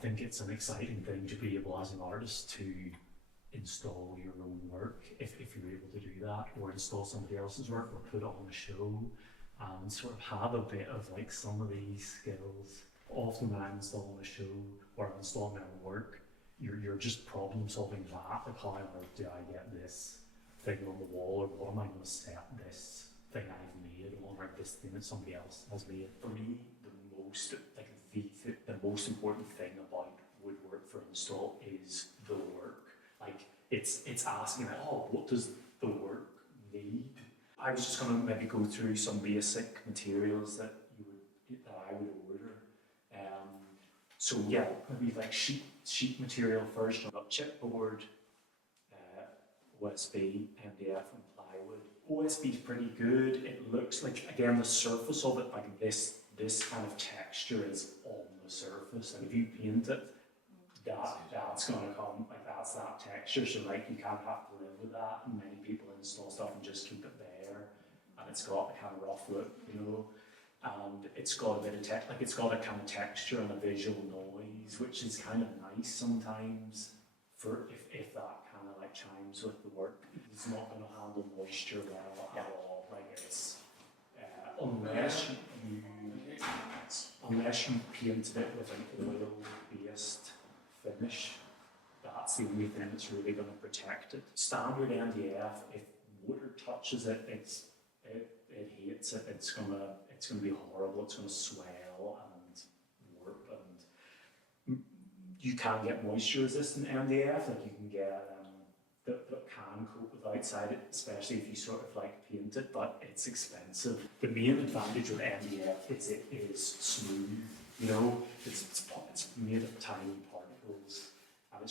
think it's an exciting thing to be able as an artist to install your own work if you're able to do that, or install somebody else's work, or put it on a show, and sort of have a bit of like some of these skills. Often when I'm installing a show or I'm installing my own work, you're just problem solving that. Like, how on earth do I get this thing on the wall, or what am I going to set this thing I've made on, or this thing that somebody else has made? For me, the most important thing about woodwork for install is the work. Like, it's asking, oh, what does the work need? I was just going to maybe go through some basic materials that I would order. So yeah, maybe like sheet material first. I've got chipboard, OSB, MDF, and plywood. OSB is pretty good. It looks like, again, the surface of it, like this kind of texture is on the surface. And if you paint it, that's going to come, like that's that texture. So like you kind of have to live with that. And many people install stuff and just keep it there, and it's got a kind of rough look, you know. And it's got a bit of it's got a kind of texture and a visual noise, which is kind of nice sometimes. For if that kind of like chimes with the work, it's not going to handle moisture well at all. Like it's unless you painted it with an oil-based finish, that's the only thing that's really going to protect it. Standard MDF, if water touches it, it hates it. It's gonna be horrible. It's gonna swell and warp, and you can get moisture-resistant MDF. Like you can get that can coat with outside it, especially if you sort of like paint it, but it's expensive. The main advantage with MDF is it is smooth. You know, it's made of tiny particles, and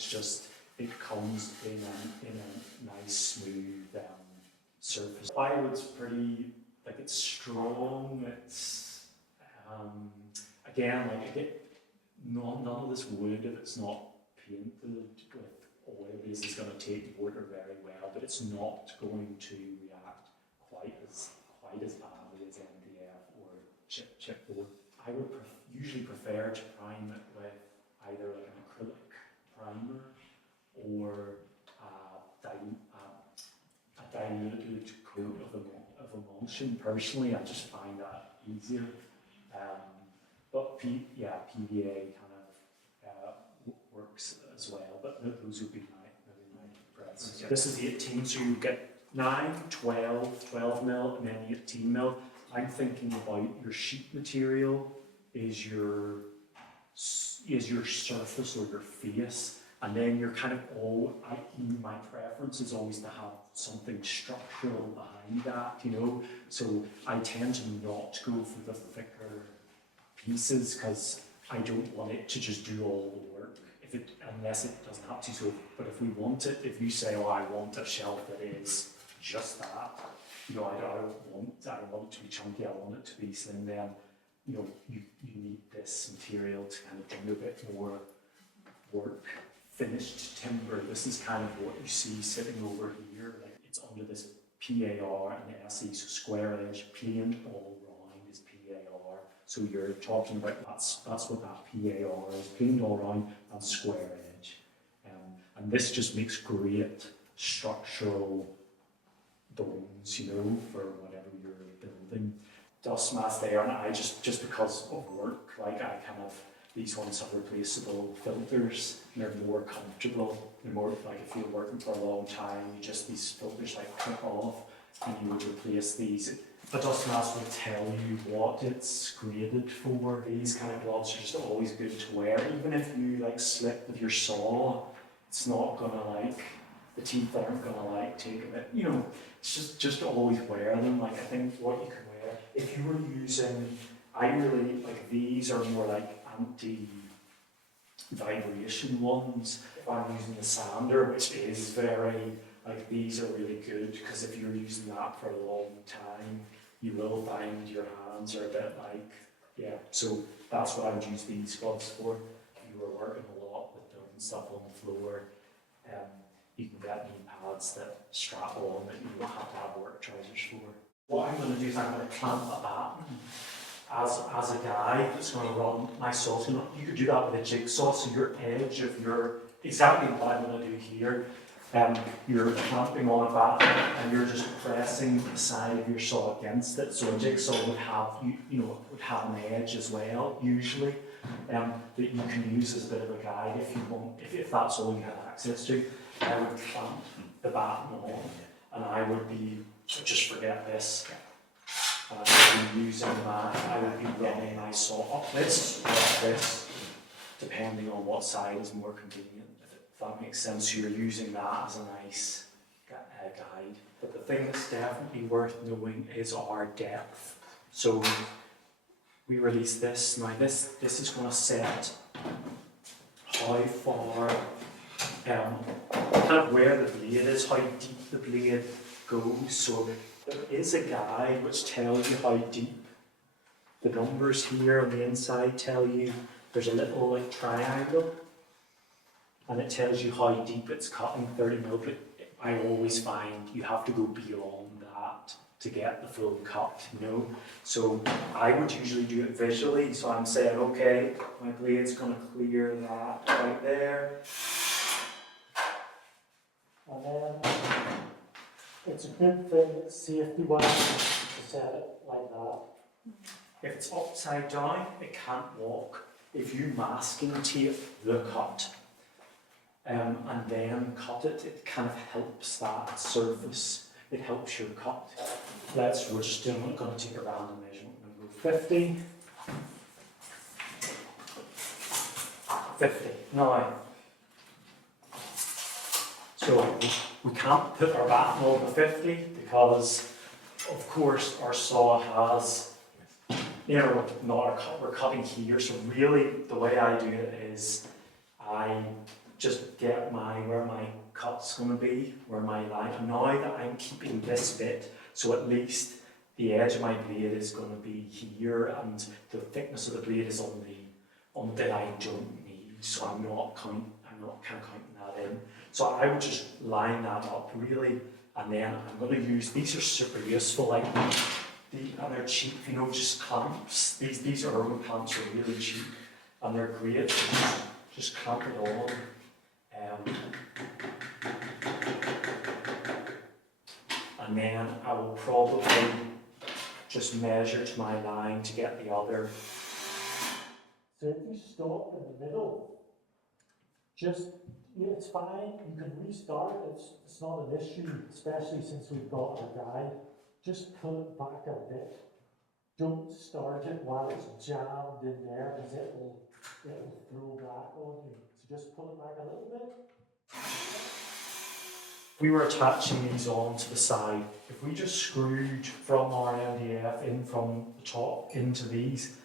it comes in a nice smooth surface. Plywood's pretty, like, it's strong. It's again, like none of this wood, if it's not painted with oil-based, is going to take water very well, but it's not going to react quite as badly as MDF or chipboard. I would usually prefer to prime it with either like an acrylic primer or a diluted coat of emulsion. Personally, I just find that easier. But PVA kind of works as well. But those would be my preference. This is 18, so you get 9, 12 mil, and then 18 mil. I'm thinking about your sheet material is your surface or your face, and then you're kind of my preference is always to have something structural behind that, you know. So I tend to not go for the thicker pieces because I don't want it to just do all the work unless it doesn't have to. So, but if we want it, if you say, oh, I want a shelf that is just that, you know, I don't want it to be chunky, I want it to be slim, then, you know, you need this material to kind of bring a bit more work. Finished timber, this is kind of what you see sitting over here. Like, it's under this PAR and SE, so square edge, plain all round is PAR. So you're talking about that's what that PAR is, plain all round and square edge. And this just makes great structural domes, you know, for whatever you're building. Dust mask there, and I just because of work, like I kind of, these ones have replaceable filters, and they're more comfortable. They're more like if you're working for a long time, these filters like clip off, and you would replace these. A dust mask will tell you what it's graded for. These kind of gloves are just always good to wear, even if you like slip with your saw. It's not gonna like, the teeth aren't gonna like take a bit. You know, it's just always wear them. Like I think what you can wear if you were using, I really like these are more like anti-vibration ones. If I'm using the sander, which is very, like these are really good because if you're using that for a long time, you will find your hands are a bit like, yeah. So that's what I would use these gloves for. If you were working a lot with doing stuff on the floor, you can get knee pads that strap on that you don't have to have work trousers for. What I'm going to do is I'm going to clamp a batten as a guide that's going to run my saw. You could do that with a jigsaw, so your edge of your, exactly what I'm going to do here, you're clamping on a batten and you're just pressing the side of your saw against it. So a jigsaw would have, would have an edge as well, usually, that you can use as a bit of a guide if you want, if that's all you have access to. I would clamp the batten on, and I would be, just forget this, and I would be using that, I would be running my saw up this, or up this, depending on what side is more convenient. If that makes sense, you're using that as a nice guide. But the thing that's definitely worth knowing is our depth. So we release this. Now this is going to set how far, kind of where the blade is, how deep the blade goes. So there is a guide which tells you how deep. The numbers here on the inside tell you there's a little like triangle, and it tells you how deep it's cutting, 30 mil, but I always find you have to go beyond that to get the full cut, So I would usually do it visually, so I'm saying, okay, my blade's going to clear that right there. And then it's a good thing, safety-wise, to set it like that. If it's upside down, it can't walk. If you masking tape the cut, and then cut it, it kind of helps that surface. It helps your cut. We're just going to take a random measurement. We're going to go 50. 50. Now, so we can't put our batten over 50 because, of course, our saw has, not our cut, we're cutting here. So really, the way I do it is I just get where my cut's going to be, where my line. And now that I'm keeping this bit, so at least the edge of my blade is going to be here, and the thickness of the blade is on the bit I don't need. So I'm not kind of counting that in. So I would just line that up really, and then I'm going to use, these are super useful, like and they're cheap, just clamps. These Irwin clamps are really cheap, and they're great. Just clamp it on. And then I will probably just measure to my line to get the other. So if you stop in the middle, it's fine, you can restart, it's not an issue, especially since we've got our guide. Just pull it back a bit. Don't start it while it's jammed in there, because it will throw back on you. So just pull it back a little bit. If we were attaching these on to the side, if we just screwed from our MDF in from the top into these,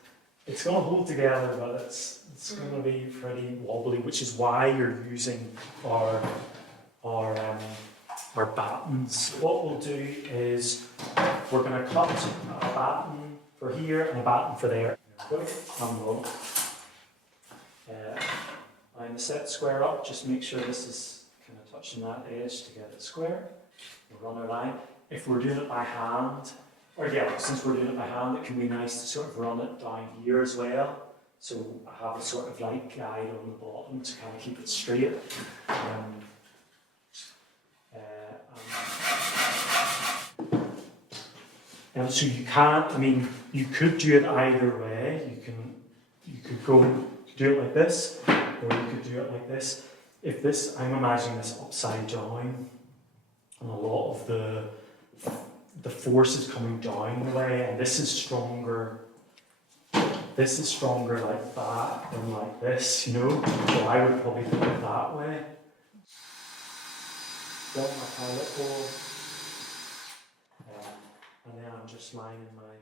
it's going to hold together, but it's going to be pretty wobbly, which is why you're using our battens. What we'll do is we're going to cut a batten for here and a batten for there. Line the set square up, just make sure this is kind of touching that edge to get it square. We'll run our line. If we're doing it by hand, since we're doing it by hand, it can be nice to sort of run it down here as well. So I have a sort of like guide on the bottom to kind of keep it straight. And so you can't, you could do it either way. You could do it like this, or you could do it like this. If this, I'm imagining this upside down, and a lot of the force is coming down the way, and this is stronger. This is stronger like that than like this, So I would probably do it that way. Got my pilot board. And then I'm just lining my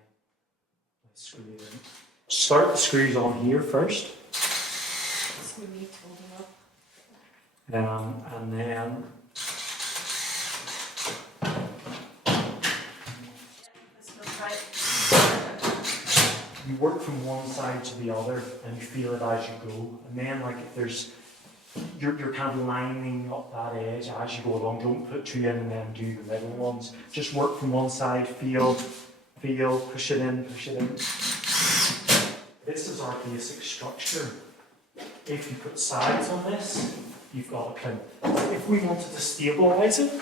screw in. Start the screws on here first. And then you work from one side to the other and you feel it as you go. And then if there's you're kind of lining up that edge as you go along. Don't put two in and then do the middle ones. Just work from one side, feel, push it in, push it in. this is our basic structure. If you put sides on this, you've got a plinth. So if we wanted to stabilise it,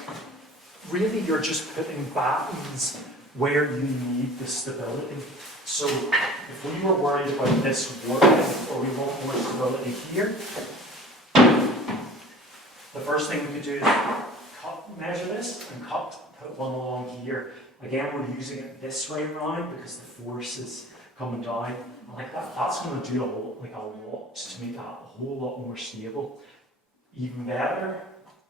really you're just putting battens where you need the stability. So if we were worried about this working, or we want more stability here, the first thing we could do is measure this and put one along here. Again, we're using it this way around because the force is coming down. Like that's going to do a lot to make that a whole lot more stable. Even better,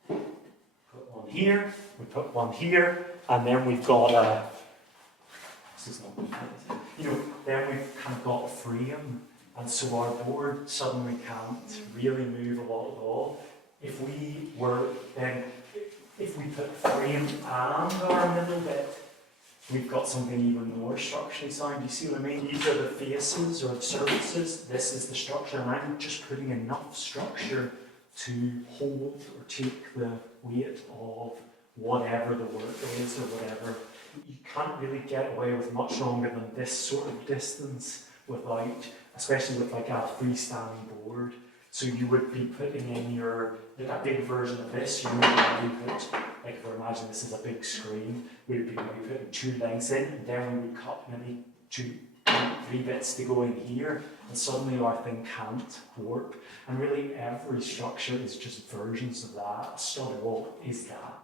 put one here, we put one here, and then we've got a, this is not good, then we've kind of got a frame, and so our board suddenly can't really move a lot at all. If we put frame and our middle bit, we've got something even more structurally sound. Do you see what I mean? These are the faces or the surfaces. This is the structure, and I'm just putting enough structure to hold or take the weight of whatever the work is or whatever. You can't really get away with much longer than this sort of distance without, especially with like a freestanding board. So you would be putting in a big version of this, you would maybe put, like if we imagine this is a big screen, we would be maybe putting 2 lengths in, and then we would cut maybe 3 bits to go in here, and suddenly our thing can't warp. And really every structure is just versions of that. A stud wall is that.